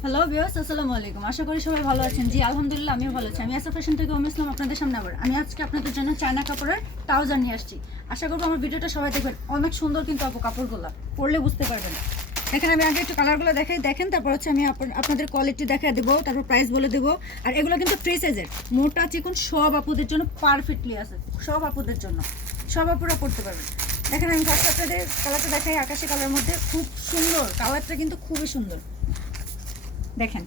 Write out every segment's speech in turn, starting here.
Hello বিয়াস আসসালামু আলাইকুম। আশা করি সবাই ভালো আছেন। জি, আলহামদুলিল্লাহ, আমিও ভালো আছি। আমি আসা ফ্যাশন থেকে ওম ইসলাম আপনাদের সামনে আবার। আমি আজকে আপনাদের জন্য চায়না কাপড়ের ট্রাউজার নিয়ে আসছি। আশা করব আমার ভিডিওটা সবাই দেখবেন। অনেক সুন্দর কিন্তু আপু কাপড়গুলো। পরলে বুঝতে পারবেন। এখানে আমি আগে একটু কালারগুলো দেখাই। দেখেন, তারপর হচ্ছে আমি আপ- আপনাদের কোয়ালিটি দেখা দেবো, তারপর প্রাইস বলে দেবো। আর এগুলো কিন্তু ফ্রি সাইজের মোটা চিকন সব আপুদের জন্য পারফেক্টলি আছে। সব আপুদের জন্য। সব আপুরা পড়তে পারবেন। দেখেন, আমি ফার্স্ট আপনাদের কালারটা দেখাই আকাশি কালার মধ্যে। খুব সুন্দর। কালারটা কিন্তু খুবই সুন্দর। দেখেন।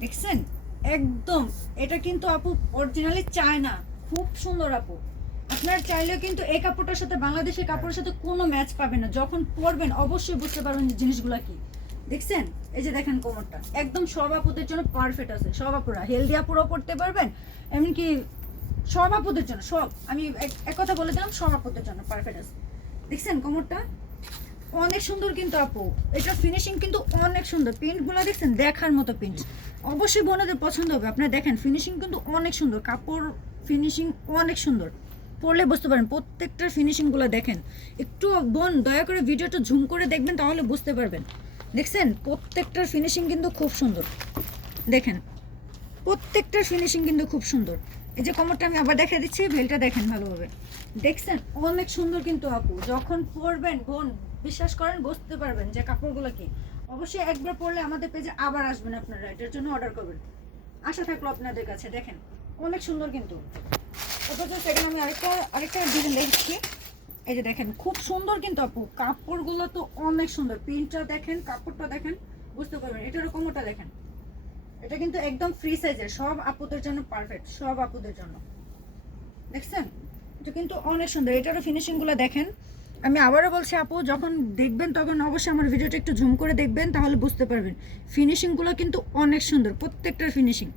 দেখছেন? একদম। এটা কিন্তু আপু অরিজিনালি চায় না খুব সুন্দর আপু। আপনার চাইলেও কিন্তু এই কাপড়টার সাথে বাংলাদেশের কাপড়ের সাথে কোনো ম্যাচ পাবেন না। যখন পরবেন অবশ্যই বুঝতে পারবেন যে জিনিসগুলো কি। দেখছেন? এই যে দেখেন কোমরটা। একদম সব আপুদের জন্য পারফেক্ট আছে। সব আপুরা। হেলদি আপুরাও পড়তে পারবেন, এমনকি সব আপুদের জন্য। সব আমি এক- এক কথা বলে দিলাম, সব আপুদের জন্য পারফেক্ট আছে। দেখছেন কোমরটা? অনেক সুন্দর কিন্তু আপু। এটা ফিনিশিং কিন্তু অনেক সুন্দর। প্রিন্টগুলো দেখছেন, দেখার মতো প্রিন্ট অবশ্যই বোনদের পছন্দ হবে। আপনারা দেখেন ফিনিশিং কিন্তু অনেক সুন্দর। কাপড় ফিনিশিং অনেক সুন্দর। পরলে বুঝতে পারেন প্রত্যেকটার ফিনিশিংগুলো দেখেন। একটু বোন, দয়া করে ভিডিওটা ঝুম করে দেখবেন, তাহলে বুঝতে পারবেন। দেখছেন, প্রত্যেকটার ফিনিশিং কিন্তু খুব সুন্দর। দেখেন, প্রত্যেকটার ফিনিশিং কিন্তু খুব সুন্দর। এই যে কমরটা আমি আবার দেখা দিচ্ছি, ভেলটা দেখেন ভালোভাবে। দেখছেন, অনেক সুন্দর কিন্তু আপু। যখন পরবেন, বোন বিশ্বাস করেন, বুঝতে পারবেন যে কাপড়গুলো কি। অবশ্যই একবার পরলে আমাদের পেজে আবার আসবেন আপনারা, এটার জন্য অর্ডার করবেন। আশা থাকল আপনাদের কাছে, দেখেন, অনেক সুন্দর কিন্তু। সেখানে আমি আরেকটা আরেকটা ডিজাইন দেখছি। এই যে দেখেন, খুব সুন্দর কিন্তু আপু, কাপড়গুলো তো অনেক সুন্দর। প্রিন্টটা দেখেন, কাপড়টা দেখেন, বুঝতে পারবেন। এটারও ওটা দেখেন। এটা কিন্তু একদম ফ্রি সাইজের সব আপুদের জন্য পারফেক্ট সব আপুদের জন্য। দেখছেন? এটা কিন্তু অনেক সুন্দর। এটারও ফিনিশিংগুলো দেখেন। আমি আবারও বলছি, আপু, যখন দেখবেন, তখন অবশ্যই আমার ভিডিওটা একটু ঝুম করে দেখবেন, তাহলে বুঝতে পারবেন। ফিনিশিংগুলো কিন্তু অনেক সুন্দর, প্রত্যেকটার ফিনিশিং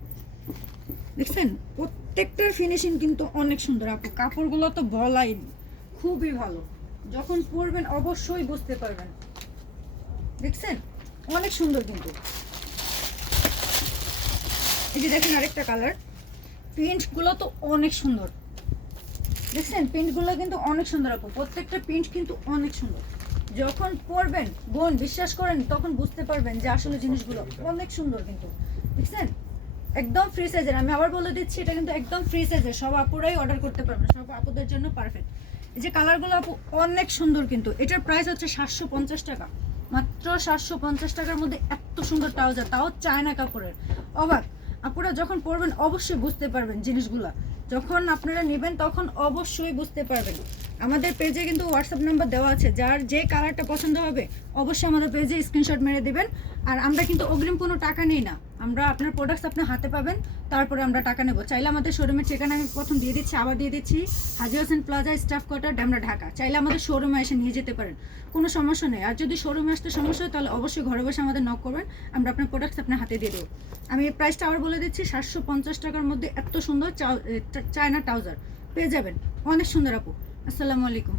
দেখছেন? প্রত্যেকটার ফিনিশিং কিন্তু অনেক সুন্দর, আপু। কাপড়গুলো তো বলাই। খুবই ভালো। যখন পরবেন, অবশ্যই বুঝতে পারবেন। দেখছেন? অনেক সুন্দর কিন্তু। এই যে দেখেন আরেকটা কালার প্রিন্টগুলো তো অনেক সুন্দর। দেখছেন, প্রিন্টগুলো কিন্তু অনেক সুন্দর আপু প্রত্যেকটা প্রিন্ট কিন্তু অনেক সুন্দর। যখন পরবেন, বোন, বিশ্বাস করেন, তখন বুঝতে পারবেন যে আসলে জিনিসগুলো অনেক সুন্দর কিন্তু। দেখছেন? একদম ফ্রি সাইজের আমি আবার বলে দিচ্ছি, এটা কিন্তু একদম ফ্রি সাইজের সব আপুরাই অর্ডার করতে পারবেন। সব আপুদের জন্য পারফেক্ট এই যে কালারগুলো আপু, অনেক সুন্দর কিন্তু। এটার প্রাইস হচ্ছে সাতশো পঞ্চাশ টাকা। মাত্র সাতশো পঞ্চাশ টাকার মধ্যে এত সুন্দর ট্রাউজার তাও চায়না কাপড়ের। অবাক। আপুরা যখন পরবেন, অবশ্যই বুঝতে পারবেন জিনিসগুলা। যখন আপনারা নেবেন তখন অবশ্যই বুঝতে পারবেন। আমাদের পেজে কিন্তু হোয়াটসঅ্যাপ নাম্বার দেওয়া আছে। যার যে কালারটা পছন্দ হবে, অবশ্যই আমাদের পেজে স্ক্রিনশট মেরে দিবেন। আর আমরা কিন্তু অগ্রিম কোনো টাকা নিই না। আমরা আপনার প্রোডাক্টস আপনার হাতে পাবেন, তারপরে আমরা টাকা নেব। চাইলে আমাদের শোরুমের ঠিকানা আমি প্রথম দিয়ে দিচ্ছি, আবার দিয়ে দিচ্ছি। Haji Hossain plaza staff quarter, Demra, Dhaka. চাইলে আমাদের শোরুমে এসে নিয়ে যেতে পারেন। কোনো সমস্যা নেই। আর যদি শোরুমে আসতে সমস্যা হয়, তাহলে অবশ্যই ঘরে বসে আমাদের নক করবেন। আমরা আপনার প্রোডাক্টস আপনার হাতে দিয়ে দেবো। আমি প্রাইসটা আবার বলে দিচ্ছি, সাতশো পঞ্চাশ টাকার মধ্যে এত সুন্দর চায়না ট্রাউজার পেয়ে যাবেন। অনেক সুন্দর আপু। আসসালামু আলাইকুম